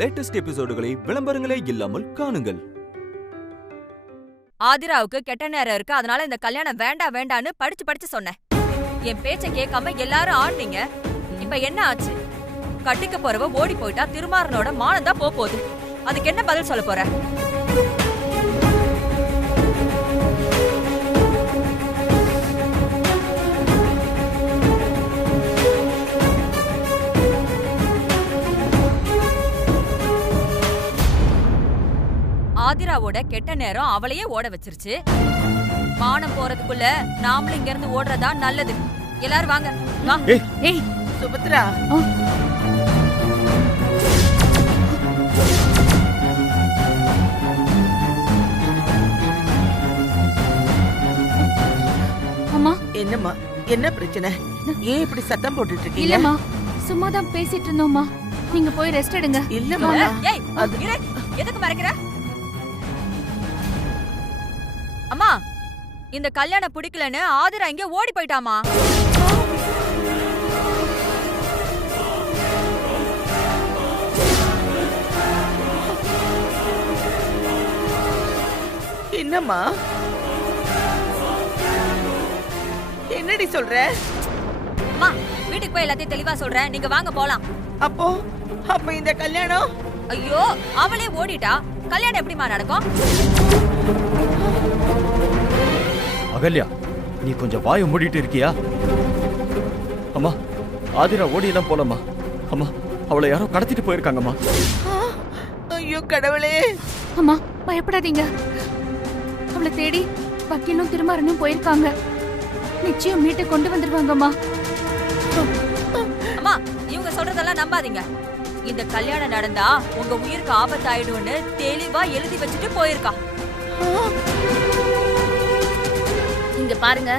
Latest எபிசோடுகளை விளம்பரங்களே இல்லாமல் காணுங்கள். ஆதிராவுக்கு கெட்ட நேரம் இருக்கு, அதனால இந்த கல்யாணம் வேண்டாம் வேண்டான்னு படிச்சு சொன்னேன். என் பேச்ச கேட்காம எல்லாரும் ஆடுனீங்க. இப்ப என்ன ஆச்சு? கட்டிக்க போறவ ஓடி போயிட்டா திருமாறனோட மானம் தான் போகுது. அதுக்கு என்ன பதில் சொல்ல போற? ஆதிராவோட கெட்ட நேரம் அவளையே ஓட வச்சிருச்சு. மானம் போறதுக்குள்ள நாமளும் இங்க இருந்து ஓடுறதா நல்லது. எல்லாரும் வாங்க. வா. ஏய் சுபத்ரா, அம்மா. என்னம்மா, என்ன பிரச்சனை? ஏன் இப்படி சத்தம் போட்டுட்டு இருக்கீங்க? இல்லம்மா, சும்மா தான் பேசிட்டு இருந்தோம்மா. நீங்க போய் ரெஸ்ட் எடுங்க. இல்லம்மா. ஏய், எதுக்கு மறைக்கிற? அம்மா, இந்த கல்யாணம் பிடிக்கலன்னு ஆதிரா இங்க ஓடி போயிட்டாமா. என்னம்மா, என்னடி சொல்ற? அம்மா, வீட்டுக்கு போய் எல்லாத்தையும் தெளிவா சொல்றேன். நீங்க வாங்க போலாம். அப்ப இந்த கல்யாணம்? ஐயோ, அவளே ஓடிட்டா. கல்யாணம் எப்படிமா நடக்கும்? அகல்யா, நீ கொஞ்சம் வாயை மூடிட்டு இருக்கியா? அம்மா, ஆதிரா ஓடியெல்லாம் போலம்மா. அம்மா, அவளை யாரோ கடத்திட்டு போயிருக்காங்கம்மா. ஐயோ கடவுளே. அம்மா, பயப்படாதீங்க. அவளை தேடி வக்கீலும் திருமாறனும் போயிருக்காங்க. நிச்சயம் மீட்டு கொண்டு வந்துருவாங்கம்மா. அம்மா, இவங்க சொல்றதெல்லாம் நம்பாதீங்க. இந்த கல்யாணம் நடந்தா உங்க உயிருக்கு ஆபத்து ஆயிடும்னு தெளிவா எழுதி வச்சுட்டு போயிருக்கா. இங்க பாருங்க,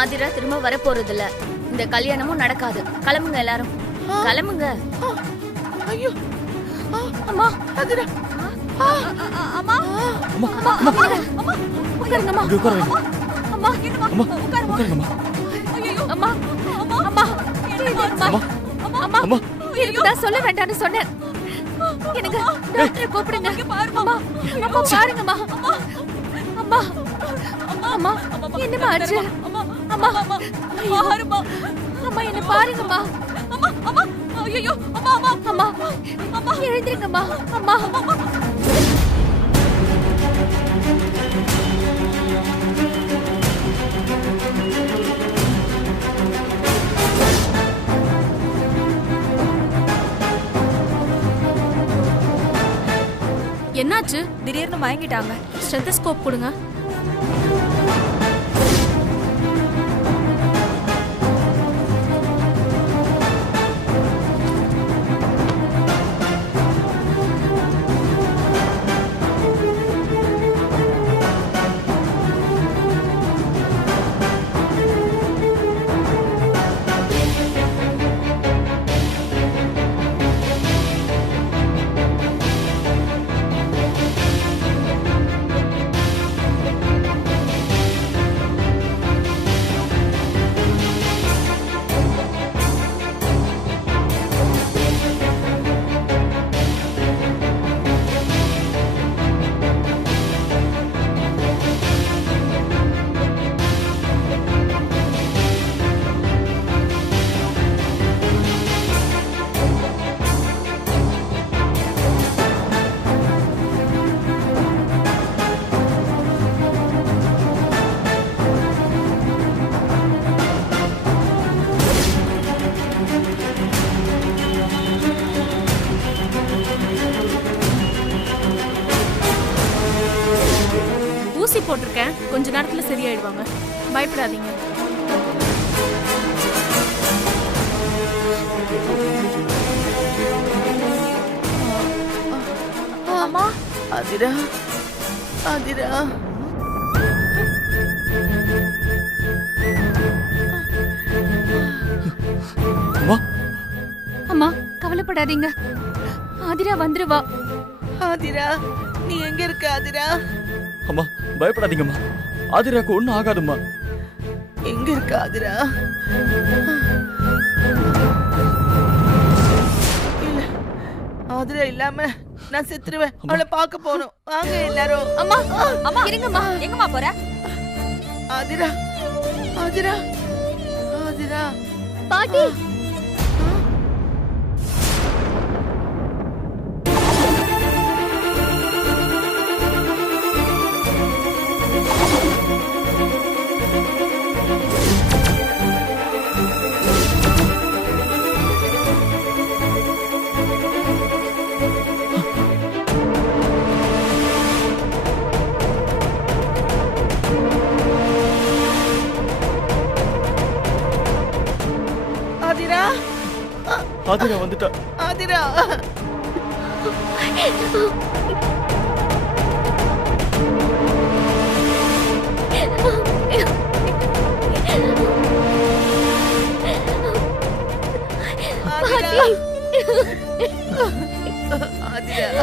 ஆதிரா திரும்ப வர போறது இல்ல. இந்த கல்யாணமும் நடக்காது. கிளம்புங்க எல்லாரும், கிளம்புங்க. ஐயோ அம்மா, ஆதிரா. அம்மா, அம்மா, அம்மா, உட்காருங்கம்மா. அம்மா, என்னம்மா? உட்காருமா. ஐயோ, அம்மா, அம்மா, அம்மா, அம்மா, அம்மா, இதுதான் சொல்ல வேண்டாம்னு சொன்னேன். எனக்கு டாக்டரை கூப்பிடுங்க. அம்மா, அம்மா பாருங்கம்மா. அம்மா, அம்மா, என்னம்மா ஆச்சு? அம்மா, பாரும்மா. அம்மா, என்ன பாருங்கம்மா. அம்மா, அம்மா, ஐயோ, அம்மா, அம்மா, அம்மா, அம்மா, எழுந்திருங்கம்மா. அம்மா, என்னாச்சு? திடீர்னு மயங்கிட்டாங்க. ஸ்டெத்தஸ்கோப் கொடுங்க. ஊசி போட்டிருக்கேன், கொஞ்ச நேரத்துல சரியாயிடுவாங்க. பயப்படாதீங்க. அம்மா, ஆதிரா, ஆதிரா. அம்மா, அம்மா, கவலைப்படாதீங்க. ஆதிரா வந்துருவா. ஆதிரா, நீ எங்க இருக்க ஆதிரா? அம்மா, பயப்படாதீங்கம்மா. ஆதிராக்கு ஒண்ணும் ஆகாதும்மா. எங்க இருக்க ஆதிரா? இல்ல, ஆதிரா இல்லாம நான் செத்துருவேன். அவளை பார்க்க போகணும். வாங்க எல்லாரும். அம்மா அம்மா இருங்கம்மா. எங்கம்மா போற? ஆதிரா ஆதிரா ஆதிரா பாட்டி ஆதிரா ஆதிரா வந்துட்டா. ஆதிரா ஆதிரா ஆதிரா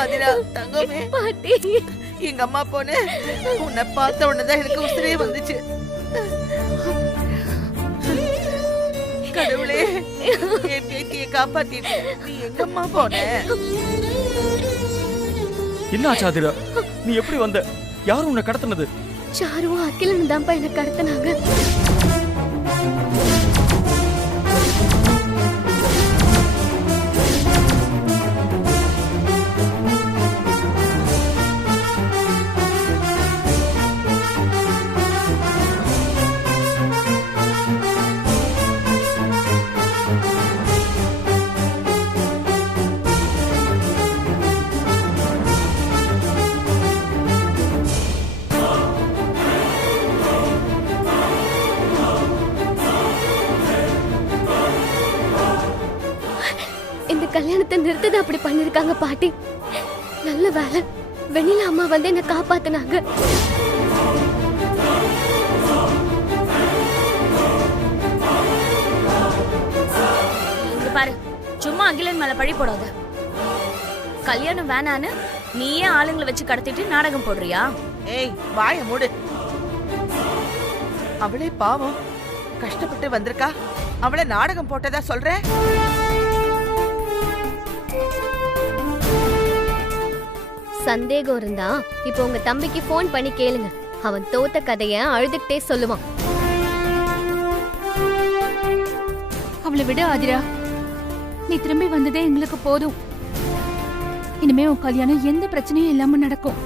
ஆதிரா தங்கமே, பாட்டி எங்க அம்மா பொண்ணு உன்னை பார்த்த உடனேதான் எனக்கு உசிரே வந்துச்சு. கடவுளே, என் பேத்தியை காப்பாத்திட்டு நீ எங்கம்மா போன? என்ன ஆச்சு ஆதிரா? நீ எப்படி வந்த? யாரும் உன்னை கடத்தினது? சாருவும் அகிலன் தான்ப்பா என்ன கடத்தினாங்க. கல்யாணத்தை நிறுத்தது அப்படி பண்ணிருக்காங்க பாட்டி. நல்ல வேலை வெண்ணிலா அம்மா வந்து என்ன காப்பாத்தினாங்க. பாரு, சும்மா அகிலன் மேல பழி போடாத. கல்யாணம் வேணான்னு நீயே ஆளுங்களை வச்சு கடத்திட்டு நாடகம் போடுறியா? ஏய், வாய மூடு. அவளே பாவம் கஷ்டப்பட்டு வந்திருக்கா. அவளை நாடகம் போட்டதா சொல்ற? சந்தேகம் இருந்தா இப்போ உங்க தம்பிக்கு போன் பண்ணி கேளுங்க. அவன் தோத்த கதைய அழுதுகிட்டே சொல்லுவான். அவளை விட ஆதிரா, நீ திரும்பி வந்ததே எங்களுக்கு போதும். இனிமே உன் கல்யாணம் எந்த பிரச்சனையும் இல்லாம நடக்கும்.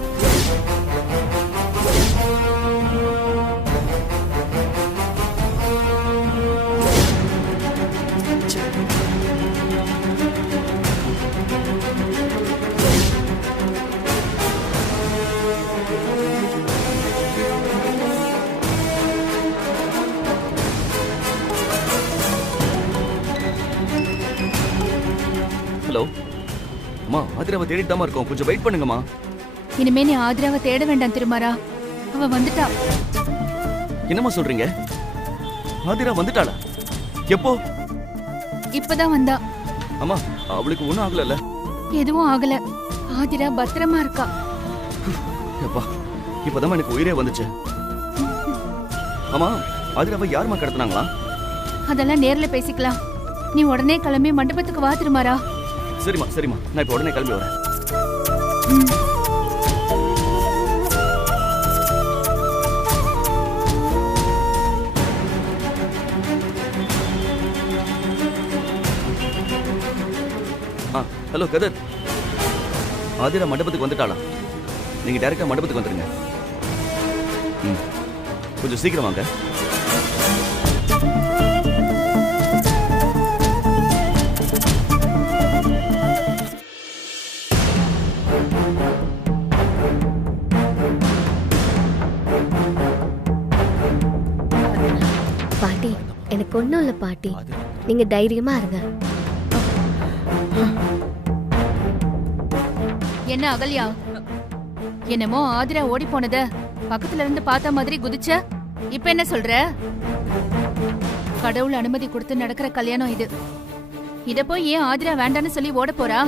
ஹலோ அம்மா, ஆதிராவை தேடிட்டு தான் இருக்கோம். கொஞ்சம் வெயிட் பண்ணுங்கம்மா. இனிமே நீ ஆதிராவை தேட வேண்டாம் திருமாரா. அவ வந்துட்டா. என்னம்மா சொல்றீங்க? ஆதிரா வந்துட்டாளா? எப்போ? இப்பதான் வந்தா. அம்மா, அவளுக்கு ஒண்ணும் ஆகல? எதுவும் ஆகல. ஆதிரா பத்திரமா இருக்கா. அப்பா, இப்பதான் எனக்கு உயிரே வந்துச்சு. அம்மா, ஆதிராவை யாருமா கடத்தினாங்களா? அதெல்லாம் நேர்ல பேசிக்கலாம். நீ உடனே கிளம்பி மண்டபத்துக்கு வா திருமாரா. சரிம்மா சரிம்மா, நான் இப்ப உடனே கிளம்பி வரேன். ஹலோ கதர், ஆதிரா மண்டபத்துக்கு வந்துட்டாளா? நீங்க டைரக்டா மண்டபத்துக்கு வந்துருங்க. கொஞ்சம் சீக்கிரம் வாங்க. பாட்டி, எனக்கு ஒண்ணும் இல்ல பாட்டி. நீங்க தைரியமா இருங்க. என்ன அகல்யா, என்னமோ ஆதிரா ஓடி போனத பக்கத்துல இருந்து பார்த்த மாதிரி குதிச்ச. இப்ப என்ன சொல்ற? கடவுள் அனுமதி கொடுத்து நடக்கிற கல்யாணம் இது. இத போய் ஏன் ஆதிரா வேண்டான்னு சொல்லி ஓட போறா?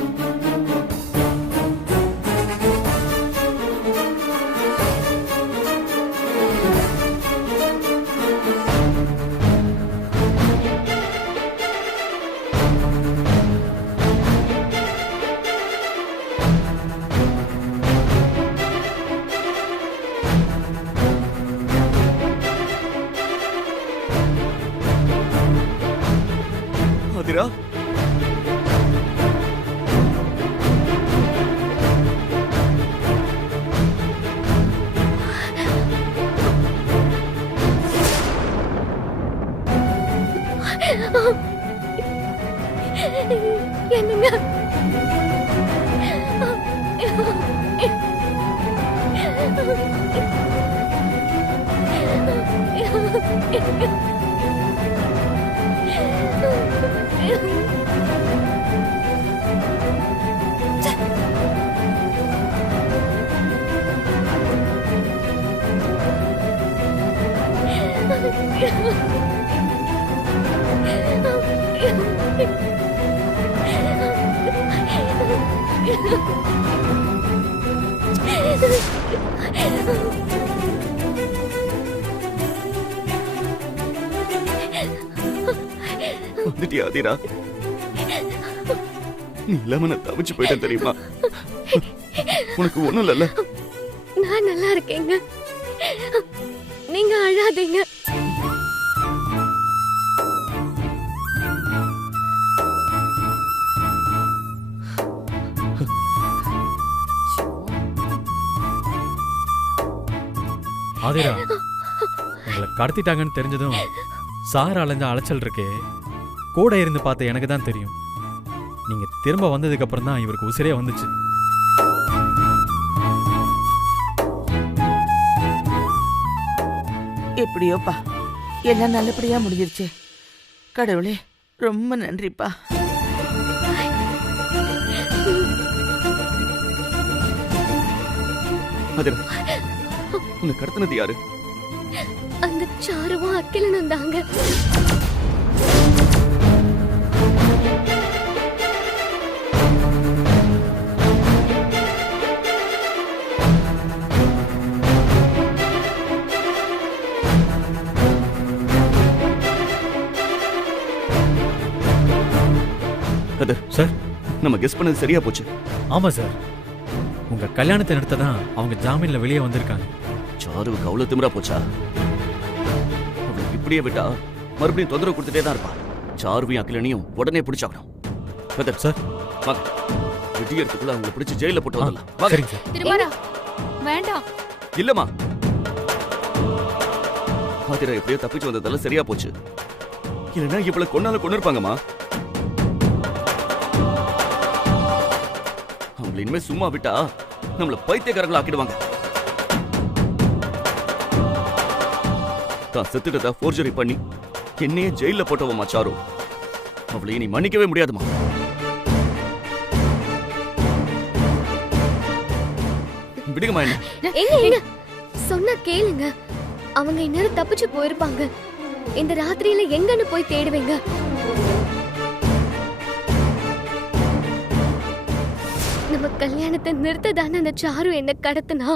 என்னங்க வந்துட்டியா ஆதிரா? நீ இல்லாம நான் தவிச்சு போயிட்டேன் தெரியுமா? உனக்கு ஒண்ணும் இல்லல்ல? நான் நல்லா இருக்கேங்க, நீங்க அழாதீங்க. ஆதிரா, உங்களை கடத்திட்டாங்கன்னு தெரிஞ்சதும் சார் அலைஞ்ச அலைச்சல் இருக்கே, கூட இருந்து பார்த்த எனக்கு தான் தெரியும். நீங்க திரும்ப வந்ததுக்கு அப்புறம் தான் இவருக்கு உசிரே வந்துச்சு. எப்படியோப்பா எல்லாம் நல்லபடியா முடிஞ்சிருச்சு. கடவுளே ரொம்ப நன்றிப்பா. ஆதிரா, உன்னை கடத்தினது யாரு? அந்த சாருவும் அக்கிலனும் தாங்க. சார், நம்ம கெஸ் பண்ணது சரியா போச்சு. ஆமா சார், உங்க கல்யாணத்தை நிறுத்த தான் அவங்க ஜாமீன்ல வெளியே வந்திருக்காங்க. சாருவுக்கு அவ்வளவு திமிரா போச்சா? அவளுக்கு இப்படியே விட்டா மறுபடியும் தொந்தரவு கொடுத்துட்டே தான் இருப்பா. சாருவையும் அகிலனையும் உடனே பிடிச்சாகணும். சார் வாங்க, விடியறதுக்குள்ள அவங்களை பிடிச்சு ஜெயில போட்டு வரலாம். வாங்க. சரிங்க சார். திருமாரா வேண்டாம். இல்லம்மா, ஆதிரா எப்படியோ தப்பிச்சு வந்ததால சரியா போச்சு. இல்லைன்னா இவளை கொன்னால கொண்டு இருப்பாங்கம்மா. அவங்களை இனிமே சும்மா விட்டா நம்மள பைத்தியக்காரங்களா ஆக்கிடுவாங்க. தான் செத்துட்டதா ஃபோர்ஜரி பண்ணி என்னையே ஜெயில போட்டவமா சாரு. அவளை இனி மன்னிக்கவே முடியாதுமா. விடுங்கம்மா. எங்க சொன்னா கேளுங்க, அவங்க இந்நேரம் தப்பிச்சு போயிருப்பாங்க. இந்த ராத்திரியில எங்கன்னு போய் தேடுவீங்க? நம்ம கல்யாணத்தை நிறுத்ததான அந்த சாரு என்ன கடத்தினா.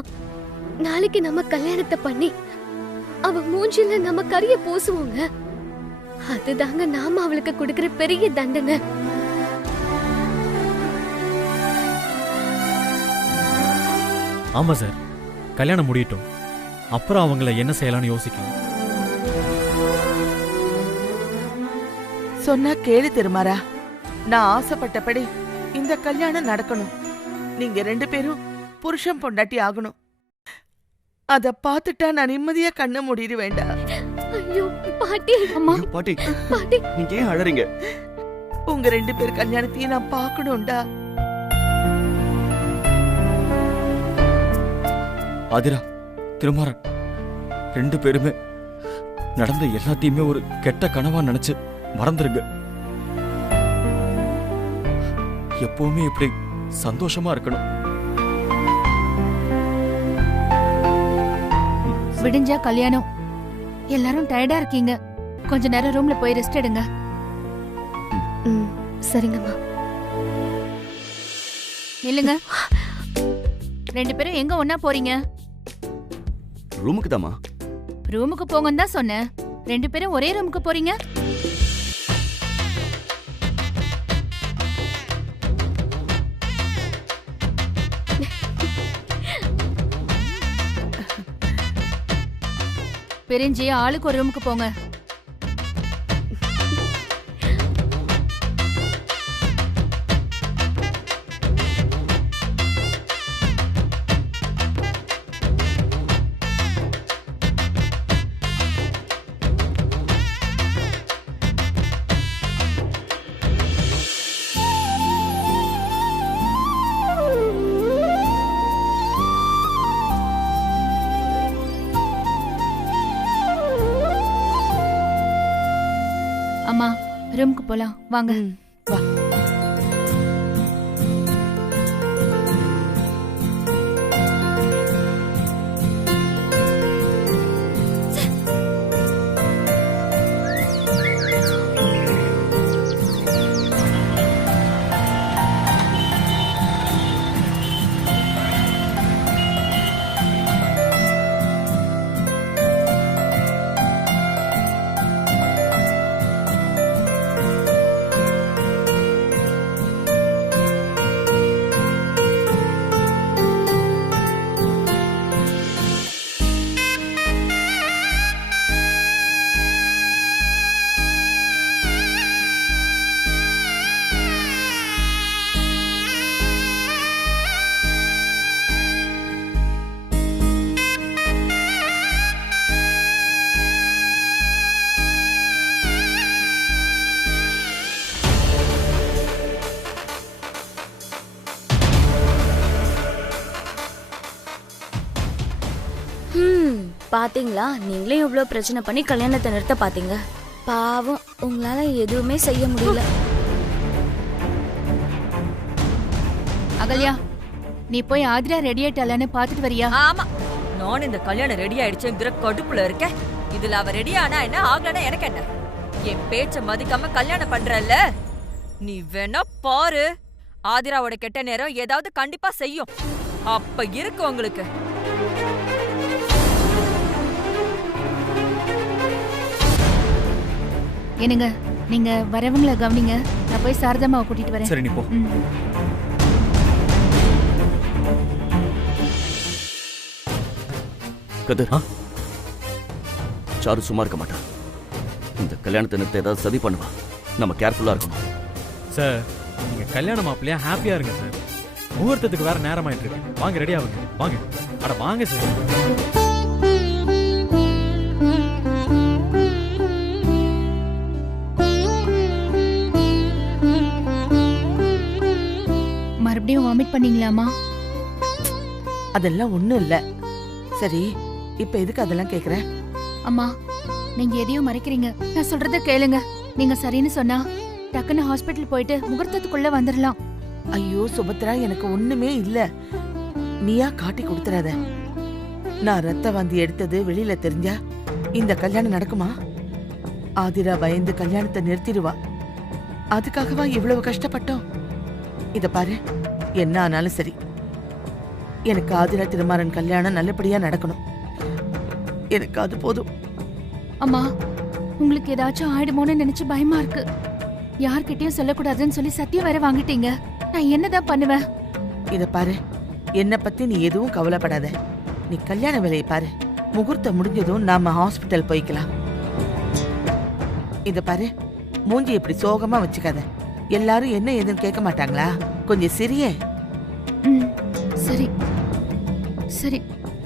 நாளைக்கு நம்ம கல்யாணத்தை பண்ணி அவ மூஞ்சில நம்ம கரிய பூசுவோங்க. அதுதாங்க நாம அவளுக்கு கொடுக்கிற பெரிய தண்டனை. ஆமா சார், கல்யாணம் முடியட்டும், அப்புறம் அவங்கள என்ன செய்யலாம்னு யோசிக்கணும். சொன்னா கேளு திருமாரா. நான் ஆசைப்பட்டபடி இந்த கல்யாணம் நடக்கணும். நீங்க 2 பேரும் புருஷன் பொண்டாட்டி ஆகணும். அத பாத்துட்டா நான் நிம்மதியா கண்ண மூடிடு வேண்டாம். ஐயோ பாட்டி, அம்மா, பாட்டி, பாட்டி, நீங்க ஏன் அழறீங்க? உங்க 2 பேர் கல்யாணத்தையும் நான் பாக்கணும்டா. ஆதிரா, திருமாறன் 2 பேருமே நடந்த எல்லாத்தையுமே ஒரு கெட்ட கனவா நினைச்சு மறந்துருங்க. எப்பவுமே இப்படி சந்தோஷமா இருக்கணும். விடிஞ்சா கல்யாணம். எல்லாரும் டயர்டா இருக்கீங்க, கொஞ்ச நேரம் ரூம்ல போய் ரெஸ்ட் எடுங்க. சரிங்கம்மா. நில்லுங்க. 2 பேரும் எங்க ஒண்ணா போறீங்க? ரூமுக்கு தாமா. ரூமுக்கு போங்கன்னு தான் சொன்னேன். 2 பேரும் ஒரே ரூமுக்கு போறீங்க. பிரிஞ்சு ஆளுக்கு ஒரு ரூமுக்கு போங்க. ரூமுக்கு போலாம் வாங்க. வா. பாத்தீங்களா, நீங்களே இவ்வளவு பிரச்சனை பண்ணி கல்யாணத்தை நிறுத்த பாத்தீங்க. பாவம், உங்களால எதுவுமே செய்ய முடியல. அகல்யா, நீ போய் ஆதிரா ரெடி ஆயிட்டாளான்னு பாத்துட்டு வரியா? ஆமா, நான் இந்த கல்யாணம் ரெடி ஆயிடுச்சுங்கிற கடுப்புல இருக்கேன். இதுல அவ ரெடி ஆனா என்ன, ஆகலனா எனக்கு என்ன? என் பேச்ச மதிக்காம கல்யாணம் பண்றல்ல, நீ வேணா பாரு. ஆதிராவோட கெட்ட நேரம் ஏதாவது கண்டிப்பா செய்யும். அப்ப இருக்கு உங்களுக்கு. என்னங்க, நீங்க வரவங்களை கவனிங்க. நான் போய் சாரதாமாவை கூட்டிட்டு வரேன். சரி, நீ போ. கதிர், சாரு சும்மா இருக்க மாட்டான். இந்த கல்யாணத்தை நிறுத்த ஏதாவது சதி பண்ணுவா. நம்ம கேர்ஃபுல்லா இருக்கணும். சார், நீங்க கல்யாணம் மாப்பிள்ளையா ஹாப்பியா இருங்க சார். முகூர்த்தத்துக்கு வேற நேரமாயிட்டு இருக்கு. வாங்க, ரெடி ஆகுங்க. வாங்க. அட வாங்க சார். மறுபடியும் வாமிட் பண்ணீங்களாமா? அதெல்லாம் ஒண்ணும் இல்ல. சரி, இப்ப எதுக்கு அதெல்லாம் கேக்குற? அம்மா, நீங்க எதையும் மறைக்கிறீங்க. நான் சொல்றத கேளுங்க. நீங்க சரின்னு சொன்னா டக்குன்னு ஹாஸ்பிட்டல் போயிட்டு முகூர்த்தத்துக்குள்ள வந்துடலாம். ஐயோ சுபத்ரா, எனக்கு ஒண்ணுமே இல்ல. நீயா காட்டி கொடுத்துறாத. நான் ரத்த வாந்தி எடுத்தது வெளியில தெரிஞ்சா இந்த கல்யாணம் நடக்குமா? ஆதிரா பயந்து கல்யாணத்தை நிறுத்திடுவா. அதுக்காகவா இவ்வளவு கஷ்டப்பட்டோம்? இத பாரு, என்ன ஆனாலும் சரி, எனக்கு ஆதிரா திருமாறன் கல்யாணம் நல்லபடியா நடக்கணும். எனக்கு அது போதும். அம்மா, உங்களுக்கு ஏதாச்சும் ஆயிடுமோன்னு நினைச்சு பயமா இருக்கு. யார்கிட்டயும் சொல்லக்கூடாதுன்னு சொல்லி சத்தியம் வேற வாங்கிட்டீங்க. நான் என்னதான் பண்ணுவேன்? இத பாரு, என்ன பத்தி நீ எதுவும் கவலைப்படாத. நீ கல்யாண வேலையை பாரு. முகூர்த்தம் முடிஞ்சதும் நாம ஹாஸ்பிட்டல் போய்க்கலாம். இத பாரு, மூஞ்சி இப்படி சோகமா வச்சுக்காத. எல்லாரும் என்ன ஏதுன்னு கேட்க மாட்டாங்களா? கொஞ்சம் சிரியே. சரி சரி,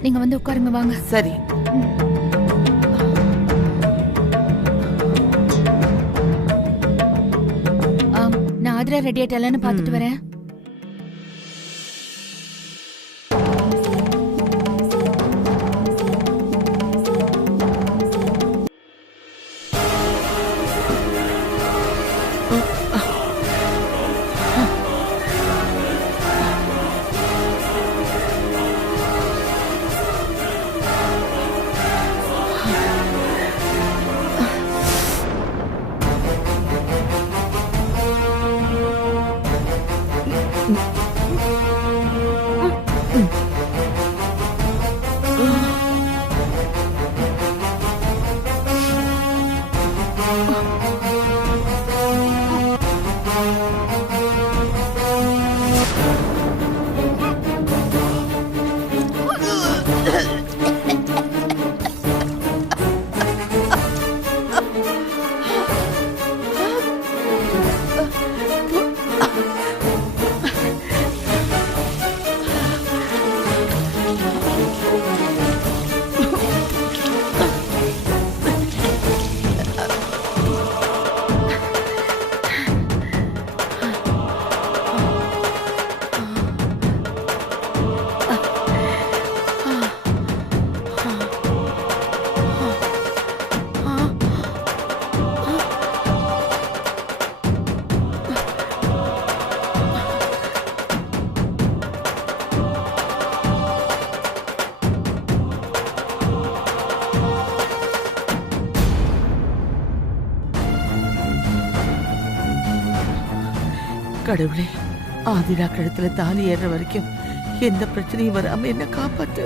நீங்க வந்து உட்காருங்க. வாங்க. சரி. நான் ஆதிரா ரெடி ஆயிட்டாலன்னு பாத்துட்டு வரேன். கடவுளே, ஆதிரா கழுத்துல தாலி ஏறுற வரைக்கும் எந்த பிரச்சனையும் வராம என்ன காப்பாத்து.